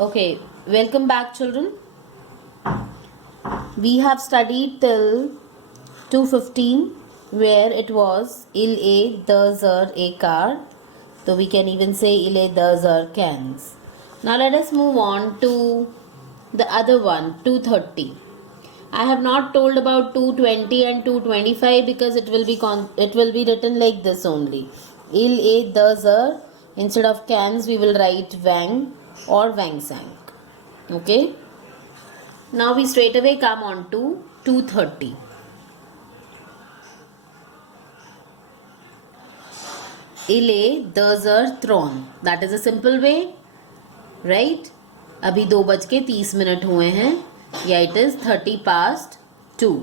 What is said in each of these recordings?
Okay, welcome back, children. We have studied till 2:15, where it was il a the zer a car. So we can even say il a the zer cans. Now let us move on to the other one, 2:30. I have not told about 2:20 and 2:25 because it will be written like this only. Il a the zer. Instead of cans, we will write wang or wang sang. Okay. Now we straight away come on to 2:30. Ile the zer thrown. That is a simple way, right? अभी 2:30 हुए हैं. Yeah, it is 2:30.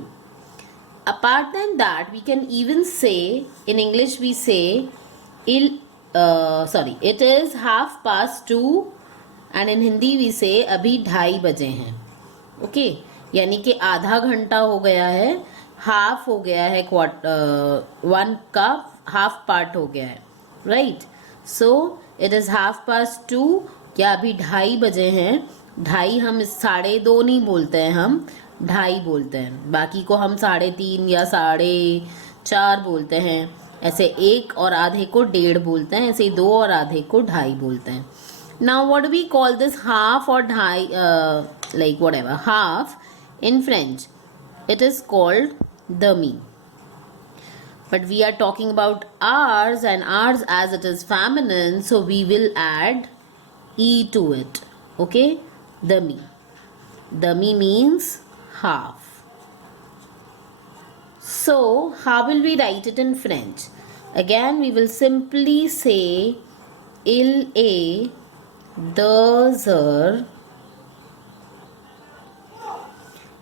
Apart than that, we can even say in English we say it is 2:30 and in Hindi we say अभी 2:30 बजे हैं. Okay यानी कि आधा घंटा हो गया है, हाफ हो गया है, वन का हाफ पार्ट हो गया है, राइट. सो इट इज 2:30 या अभी 2:30 बजे हैं. 2:30 हम 2:30 नहीं बोलते हैं, हम 2:30 बोलते हैं. बाकी को हम 3:30 या 4:30 बोलते हैं. ऐसे एक और आधे को 1:30 बोलते हैं. ऐसे 2 और आधे को 2:30 बोलते हैं. Now what do we call this half or like whatever half in French? It is called demi. But we are talking about hours, and hours as it is feminine, so we will add e to it. Okay, demi. Demi means half. So how will we write it in French? Again, we will simply say il est the zer,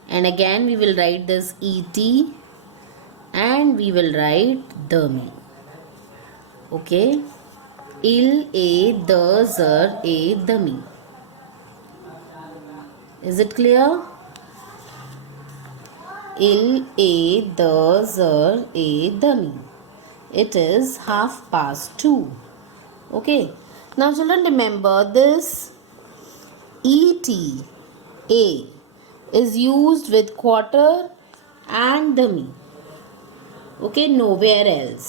and again we will write this et and we will write demi. Okay, il est the zer et demi. Is it clear? Il est the zer et demi. It is 2:30. Okay. Now children, remember this ETA is used with quarter and demi. Okay, nowhere else.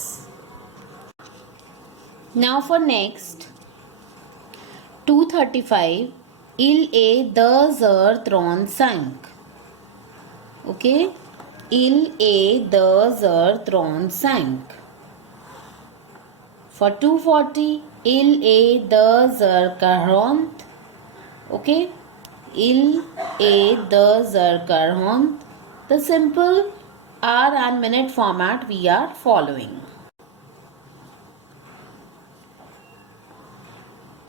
Now for next 2:35, il est the zer thron sank. Okay, il est the zer thron sank. For 2:40, il est the zer 40. Okay, il est the zer 40. The simple hour and minute format we are following.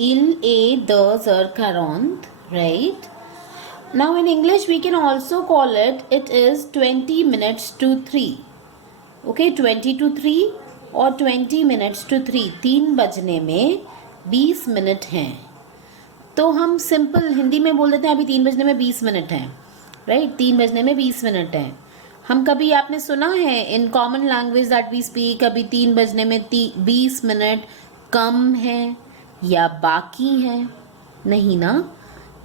Il est the zer 40, right? Now in English we can also call it is 20 minutes to 3. Okay, 20 to 3 और 20 minutes to 3. 3 बजने में 20 minute हैं. तो हम simple Hindi में बोल देते हैं अभी 3 बजने में 20 मिनट हैं, राइट. 3 बजने में 20 मिनट हैं. हम कभी आपने सुना है in common language that we speak अभी 3 बजने में 20 मिनट कम है या बाकी है? नहीं ना.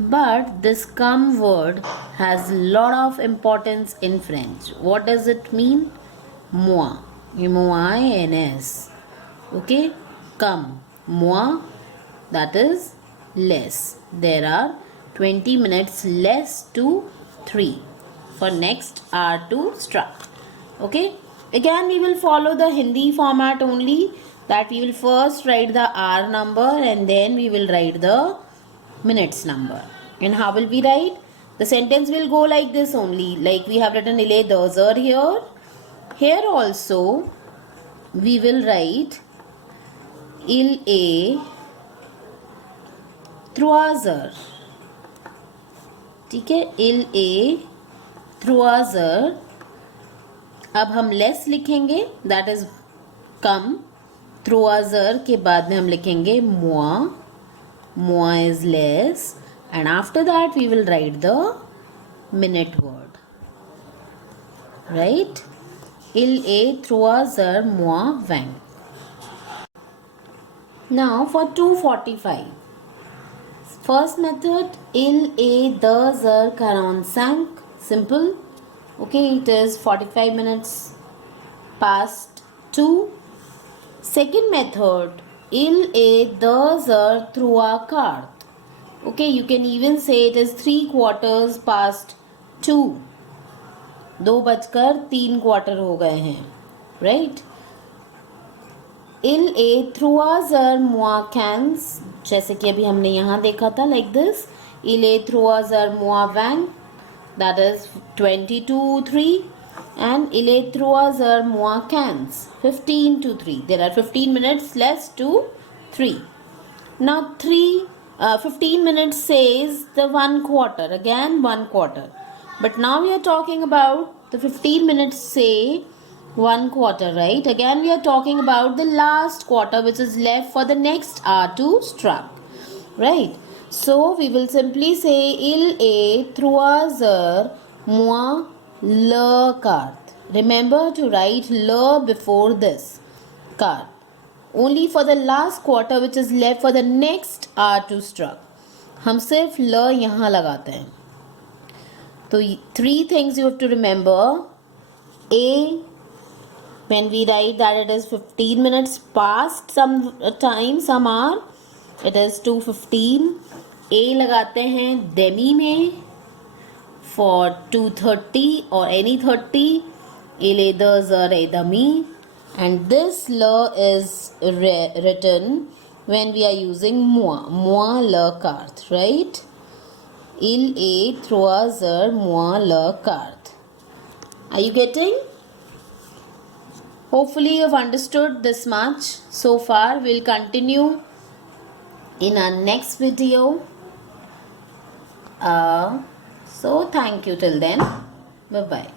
But this come word has lot of importance in French. What does it mean? moi, M-O-I-N-S. Okay, come, moi, that is less. There are 20 minutes less to 3 for next hour to start. Okay, again we will follow the Hindi format only, that we will first write the hour number and then we will write the minutes number. And how will we write? The sentence will go like this only, like we have written il est the zer here. Here also we will write il est 3 heures. ठीक है, il est 3 heures. अब हम less लिखेंगे, that is come. 3 heures के बाद में हम लिखेंगे moi. moi is less, and after that we will write the minute word, right? Il est 3 heures moins 20. Now for 2:45. First method, il, a, the, zar, karan, sank. Simple. Okay, it is 45 minutes past 2. Second method, il, a, the, zar, trua, kart. Okay, you can even say it is 3/4 past 2. 2:03 हो गए हैं. Right? Il, a, trua, zar, moi, cans. जैसे कि अभी हमने यहाँ देखा था like this. Il, a, trua, zar, moi, vang. That is 22:03. And il, a, trua, zar, moi, cans. 15:03. There are 15 minutes less to 3. Now 15 minutes says the 1/4. Again 1/4. But now we are talking about the 15 minutes say 1/4, right? Again we are talking about the last quarter which is left for the next hour to struck, right? So we will simply say il, a, trois heures, moi, le quart. Remember to write le before this quart. Only for the last quarter which is left for the next hour to struck. हम सिर्फ ल यहाँ लगाते हैं. तो 3 things you have to remember. A, when we write that it is 15 minutes past some time, some hour, it is 2:15. A लगाते हैं demi में for 2:30 or any 30. Il, a, the, zar, a, dami. And this la is written when we are using moi. Moi le quart, right? Il, a, trois heures, moi le quart. Are you getting? Hopefully you have understood this much so far. We'll continue in our next video. So thank you till then. Bye bye.